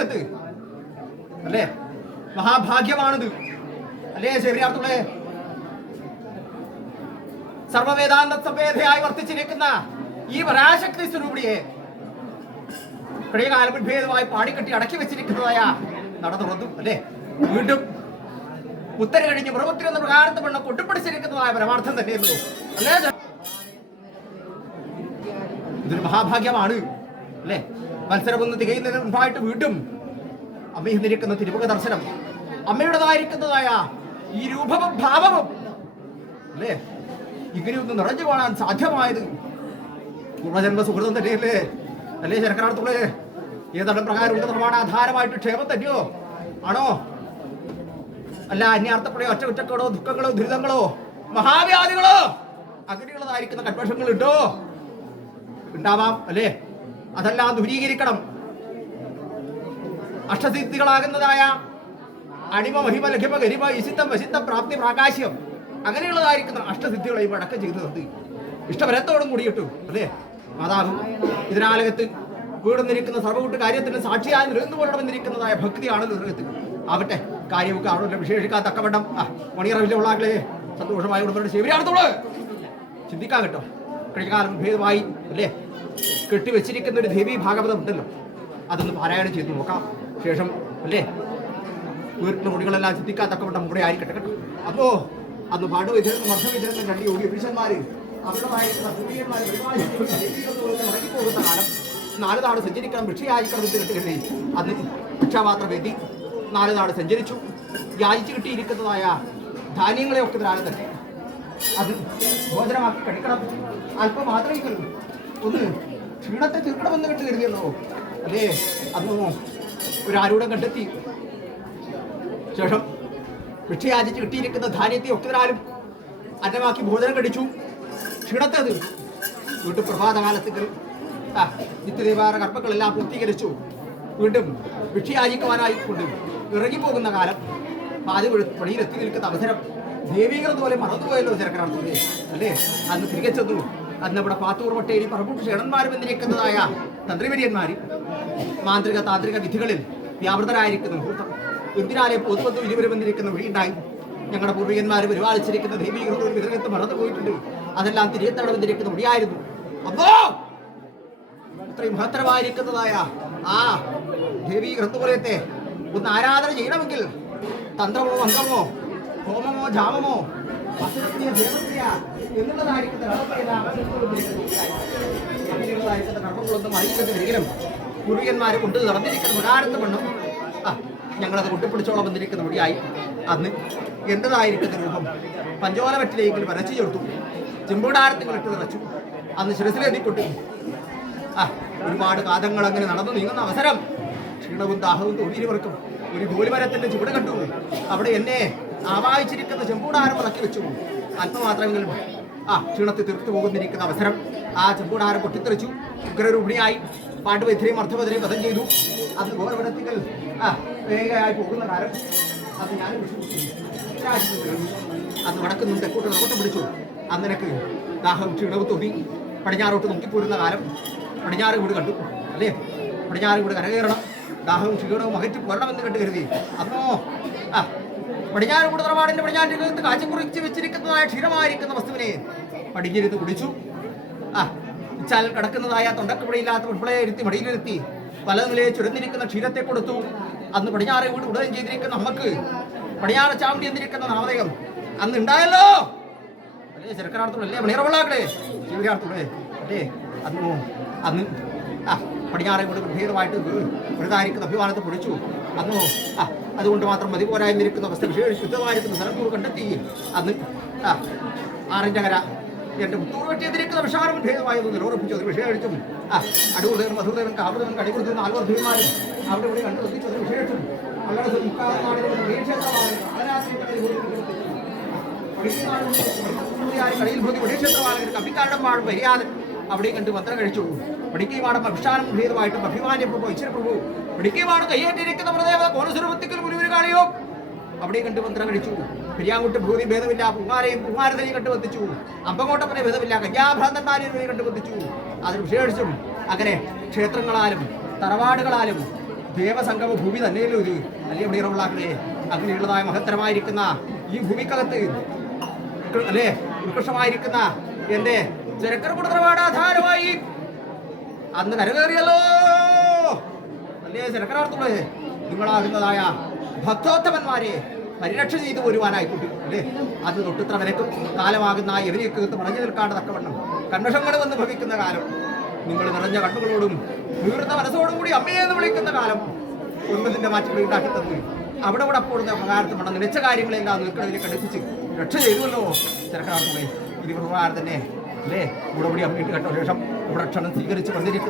ലോകത്ത് അല്ലേ? മഹാഭാഗ്യമാണിത് അല്ലേ ശരിയാർത്തുള്ളേ? സർവവേദാന്ത സംവേദയായി വർത്തിച്ചിരിക്കുന്ന ഈ പരാശക്തി സ്വരൂപിയെ കഴിയകാലം ഭേദമായി പാടിക്കെട്ടി അടക്കി വെച്ചിരിക്കുന്നതായ നട തുറന്നു അല്ലേ? വീണ്ടും ഉത്തര കഴിഞ്ഞ് പ്രവൃത്തി എന്ന പ്രകാരത്തെ പെണ്ണ് കൊട്ടുപിടിച്ചിരിക്കുന്നതായ പരമാർത്ഥം തന്നെയായിരുന്നു അല്ലേ? ഇതൊരു മഹാഭാഗ്യമാണ് അല്ലേ? മത്സരമൊന്ന് തികയുന്നതിന് മുൻപായിട്ട് വീണ്ടും അമ്മയിൽ നിന്നിരിക്കുന്ന തിരുമുഖ ദർശനം, അമ്മയുടേതായിരിക്കുന്നതായ ഈ രൂപവും ഭാവവും അല്ലേ ഇങ്ങനെയൊന്ന് നിറഞ്ഞു കാണാൻ സാധ്യമായത് പൂർവജന്മ സുഹൃതം തന്നെയല്ലേ അല്ലേ? ശരക്കനാർത്തുള്ളേ ഏതാണ് പ്രകാരം ഉണ്ടെന്നാണ് ആധാരമായിട്ട് ക്ഷേമം തന്നെയോ ആണോ? അല്ല അന്യാർത്ഥപ്പെടയോ ഒറ്റക്കുറ്റങ്ങളോ ദുഃഖങ്ങളോ ദുരിതങ്ങളോ മഹാവ്യാധികളോ അങ്ങനെയുള്ളതായിരിക്കുന്ന കൺവെൻഷനുകൾ ഉണ്ടോ? ഉണ്ടാവാം അല്ലേ? അതെല്ലാം ദൂരീകരിക്കണം. അഷ്ടസിദ്ധികളാകുന്നതായ അണിമ മഹിമ ലഘിമ ഗരിമ ഇസിത്തം വശിത്തം പ്രാപ്തി പ്രാകാശ്യം അങ്ങനെയുള്ളതായിരിക്കുന്ന അഷ്ടസിദ്ധികളെയും അടക്കം ചെയ്തു നിർത്തി ഇഷ്ടപരത്തോടും കൂടിയിട്ടു അല്ലേ? മാതാവ് ഇതിനാലകത്ത് വീടുന്നിരിക്കുന്ന സർവ്വകൂട്ട് കാര്യത്തിന് സാക്ഷിയായി നിരന്നുകൊള്ളണമെന്നിരിക്കുന്നതായ ഭക്തിയാണല്ലോ ഹൃദയത്തിൽ. ആവട്ടെ കാര്യമൊക്കെ ആണല്ലോ വിശേഷിക്കാൻ തക്കവണ്ണം മണിയറവിലെ ഉള്ളാകളെ സന്തോഷമായി ഉടമ്പടി ശിവരാണത്തോള് ചിന്തിക്കാൻ കേട്ടോ. കഴിഞ്ഞകാലം ഭേദമായി അല്ലേ കെട്ടിവെച്ചിരിക്കുന്ന ഒരു ദേവീ ഭാഗവതം ഉണ്ടല്ലോ, അതൊന്ന് പാരായണം ചെയ്തു നോക്കാം. ശേഷം അല്ലേ വീട്ടിലെ മുടികളെല്ലാം ചിന്തിക്കാൻ തക്കവണ്ണം ഇവിടെ ആയിരിക്കട്ടെ കേട്ടോ. അപ്പോ അന്ന് പാണ്ഡവിധരണം മർദ്ദവിധരണം രണ്ട് യോഗി പുരുഷന്മാര് അവരുടേതായിരിക്കുന്ന പുണ്യന്മാർ മടങ്ങി പോകുന്ന കാലം നാല് നാട് സഞ്ചരിക്കണം ഭിക്ഷയായിരിക്കണം എന്ന് കിട്ടുകയല്ലേ. അന്ന് ഭിക്ഷാപാത്രം എത്തി നാല് നാട് സഞ്ചരിച്ചു. യാചിച്ചു കിട്ടിയിരിക്കുന്നതായ ധാന്യങ്ങളെ ഒക്കെ ധാരാളം തന്നെ അത് ഭോജനമാക്കി കഴിക്കണം. അല്പം മാത്രമേ ഒന്ന് ക്ഷീണത്തെ തീർക്കണമെന്ന് കിട്ടു കരുതിയല്ലോ അല്ലേ? അന്ന് ഒരാരൂഢം കണ്ടെത്തി ശേഷം ഭിക്ഷയാചിച്ച് കിട്ടിയിരിക്കുന്ന ധാന്യത്തെ ഒക്കെ ധാരാളം അന്നമാക്കി ഭോജനം കഴിച്ചു. ക്ഷീണത്തെ അത് വീണ്ടും പ്രഭാതകാലത്തേക്ക് നിത്യദേവാര കർമ്മങ്ങളെല്ലാം പൂർത്തീകരിച്ചു. വീണ്ടും ഭിക്ഷയാചിക്കുവാനായിക്കൊണ്ട് ഇറങ്ങിപ്പോകുന്ന കാലം പാതി പണിയിലെത്തി നിൽക്കുന്ന അവസരം ദേവീകൃത പോലെ മറന്നുപോയല്ലോ ചെറുക്കനാർത്തുള്ളേ അല്ലേ? അന്ന് തിരികെ ചെന്നു. അന്ന് ഇവിടെ പാത്തൂർ വട്ടേരി പറമ്പൂട്ട് ക്ഷേണന്മാരും എന്നിരിക്കുന്നതായ തന്ത്രിവര്യന്മാർ മാന്ത്രിക താന്ത്രിക വിധികളിൽ വ്യാപൃതരായിരിക്കുന്ന മുഹൂർത്തം എന്തിനാലെ പൊതുവത്തും ഇരുവരും വന്നിരിക്കുന്ന വഴിയുണ്ടായി. ഞങ്ങളുടെ പൂർവികന്മാർ പരിപാലിച്ചിരിക്കുന്ന ദേവീകൃത ഒരു വിതരകത്ത് മറന്നുപോയിട്ടുണ്ട്. അതെല്ലാം തിരികെത്തവിടെ വന്നിരിക്കുന്ന വഴിയായിരുന്നു. അപ്പോ ഇത്രയും മഹത്തരമായിരിക്കുന്നതായ ആ ദേവീ ഗ്രന്ഥപുരത്തെ ഒന്ന് ആരാധന ചെയ്യണമെങ്കിൽ തന്ത്രമോ മന്ത്രമോ ഹോമമോ ജാമമോ എന്നുള്ളതായിരിക്കുന്ന കർമ്മങ്ങളൊന്നും അറിയിക്കുന്നതിനെങ്കിലും പൂർവികന്മാരെ കൊണ്ട് നടന്നിരിക്കുന്ന പ്രകാരത്തെ വണ്ണം ഞങ്ങളത് കൊണ്ടുപിടിച്ചോളം വന്നിരിക്കുന്ന വഴിയായി അന്ന് എന്റേതായിരിക്കുന്ന രൂപം പഞ്ചോലവറ്റിലേക്ക് വരച്ചു ചേർത്തു. ചെമ്പൂടാരത്തിൽ ഇട്ട് നിറച്ചു. അന്ന് ശിരസിലെത്തിക്കൊട്ടു. ഒരുപാട് കാതങ്ങൾ അങ്ങനെ നടന്നു നീങ്ങുന്ന അവസരം ക്ഷീണവും ദാഹവും തോന്നിയവർക്കും ഒരു ഗോലിമരത്തിന്റെ ചുവട് കണ്ടു. അവിടെ എന്നെ ആവാഹിച്ചിരിക്കുന്ന ചെമ്പൂടാരം ഇറക്കി വെച്ചു. അല്പമാത്രമെങ്കിലും ക്ഷീണത്തിൽ തീർത്തു പോകുന്നിരിക്കുന്ന അവസരം ആ ചെമ്പൂടാരം പൊട്ടിത്തെറിച്ചു. ഉഗ്രരൂപിണിയായി പാണ്ഡവൈദ്യരെയും അർത്ഥവതിരെയും വധം ചെയ്തു. അന്ന് ഗോരവനത്തികൾ വേഗമായി പോകുന്ന കാലം അത് ഞാൻ അന്ന് വടക്കുന്നും തെക്കോട്ട് നോട്ടം പിടിച്ചു. അന്നെനിക്ക് ദാഹം ക്ഷീണവും തോന്നി. പടിഞ്ഞാറോട്ട് നോക്കിപ്പോരുന്ന കാലം പടിഞ്ഞാറ് വീട് കണ്ടു അല്ലേ? പടിഞ്ഞാറ് വീട് കരകയറണം, ദാഹവും ക്ഷീണവും അകറ്റി പോരണമെന്ന് കണ്ടു കരുതി. അന്നോ പടിഞ്ഞാറ് വീട് തറവാടിന്റെ പടിഞ്ഞാറ് കാച്ചിക്കുറിച്ച് വെച്ചിരിക്കുന്നതായ ക്ഷീരമായിരിക്കുന്ന വസ്തുവിനെ പടിഞ്ഞിരുന്ന് കുടിച്ചു. ഇച്ചാൽ കിടക്കുന്നതായ തൊണ്ടക്കുപടിയില്ലാത്ത ഉൾപ്പെടെ ഇരുത്തി മടിയിലിരുത്തി പല നിലയെ ചുരന്നിരിക്കുന്ന ക്ഷീരത്തെ കൊടുത്തു. അന്ന് പടിഞ്ഞാറ് വീട് ഉടൻ ചെയ്തിരിക്കുന്ന അമ്മക്ക് പടിഞ്ഞാറ് ചാമ്പി എന്നിരിക്കുന്ന നാമധേയം അന്ന് ഉണ്ടായല്ലോ അല്ലേ? ചെറുക്കനാർത്തുള്ളേ മണിയറവള്ളാക്കളെ ശിവരാർത്തുള്ളേ അല്ലേ? അന്ന് പടിഞ്ഞാറെ വീട് ഗംഭീരമായിട്ട് വലുതായിരിക്കുന്ന അഭിമാനത്തെ പൊടിച്ചു. അന്നോ അതുകൊണ്ട് മാത്രം മതി പോരായിരിക്കുന്ന അവസ്ഥ ശുദ്ധമായിരിക്കുന്ന സ്ഥലത്തൂർ കണ്ടെത്തി. അന്ന് ആറിൻ്റെ കര എന്റെ മുത്തൂർ വെട്ടിയെതിരിക്കുന്ന വിഷാരം ഭേദമായത് നിലയുറപ്പിച്ചു. അത് വിഷയടിച്ചും അടൂർദേവൻ മധുദേവൻ കാവദേവൻ കടികൊടുത്തു നാൽവർ ധീരന്മാരും അവിടെ ഇവിടെ കണ്ടുവെച്ചു. അത് വിഷയടിച്ചും അല്ലാതെ കടയിൽ ഭൂതി വെടിക്ഷേത്രമാണ് കപ്പിക്കാരുടെ പാടും മര്യാദ അവിടെ കണ്ട് മന്ത്രം കഴിച്ചു. വടിക്കൈവാടും അഭിഷാനം ഭേദമായിട്ടും അഭിമാന്യപ്രഭു ഇച്ചിരപ്രഭു വടിക്കൈവാട് കയ്യേറ്റിരിക്കുന്ന പ്രദേവത കോണസുരവത്തിക്കൽ മുരുവിന് കാണിയോ അവിടെ കണ്ട് മന്ത്രം കഴിച്ചു. പെരിയാങ്കുട്ട് ഭൂതി ഭേദമില്ല. കുമാരെയും കുമാരതയും കണ്ടുവന്നിച്ചു. അമ്പകോട്ടപ്പനെ ഭേദമില്ല. കന്യാഭ്രാന്തന്മാരെയും കണ്ടുവന്നിച്ചു. അതിന് വിഷയടിച്ചും അങ്ങനെ ക്ഷേത്രങ്ങളാലും തറവാടുകളാലും ദേവസംഗമ ഭൂമി തന്നെയല്ലോ ഇത് അല്ലേ ഇവിടെ ഇറവുള്ളാക്കലേ അങ്ങനെയുള്ളതായ മഹത്തരമായിരിക്കുന്ന ഈ ഭൂമിക്കകത്ത് അല്ലേ ഉത്കൃഷ്ടമായിരിക്കുന്ന എന്റെ ജനക്കർക്കുടവാടാധാരമായി അന്ന് കരകയറിയല്ലോ അല്ലേ ജനക്കരാർത്തുള്ളത് നിങ്ങളാകുന്നതായ ഭക്തോത്തമന്മാരെ പരിരക്ഷ ചെയ്തു വരുവാനായിക്കൂട്ടി അല്ലേ അത് തൊട്ടിത്ര വരക്കും കാലമാകുന്ന എവരെയൊക്കെ മറഞ്ഞു നിൽക്കാണ്ട് തക്കവണ്ണം കന്മഷങ്ങൾ വന്ന് ഭവിക്കുന്ന കാലം നിങ്ങൾ നിറഞ്ഞ കണ്ണുകളോടും വീർന്ന മനസ്സോടും കൂടി അമ്മയെന്ന് വിളിക്കുന്ന കാലം ഒന്നതിന്റെ മാറ്റങ്ങൾ ഉണ്ടാക്കി തന്നു അവിടെ ഇവിടെ അപ്പോഴുന്ന പ്രകാരത്തിൽ മണം നിലച്ച കാര്യങ്ങളെല്ലാം നിൽക്കുന്നതിലേക്ക് അടുപ്പിച്ച് രക്ഷ ചെയ്തുവല്ലോ ചെറുക്കാർത്തുകളെ ഇനി പ്രകാരം തന്നെ അല്ലേ ഉടപടി അമ്മയിട്ട് കേട്ട ശേഷം ഇവിടെ ക്ഷണം സ്വീകരിച്ച് വന്നിരിക്കുന്നു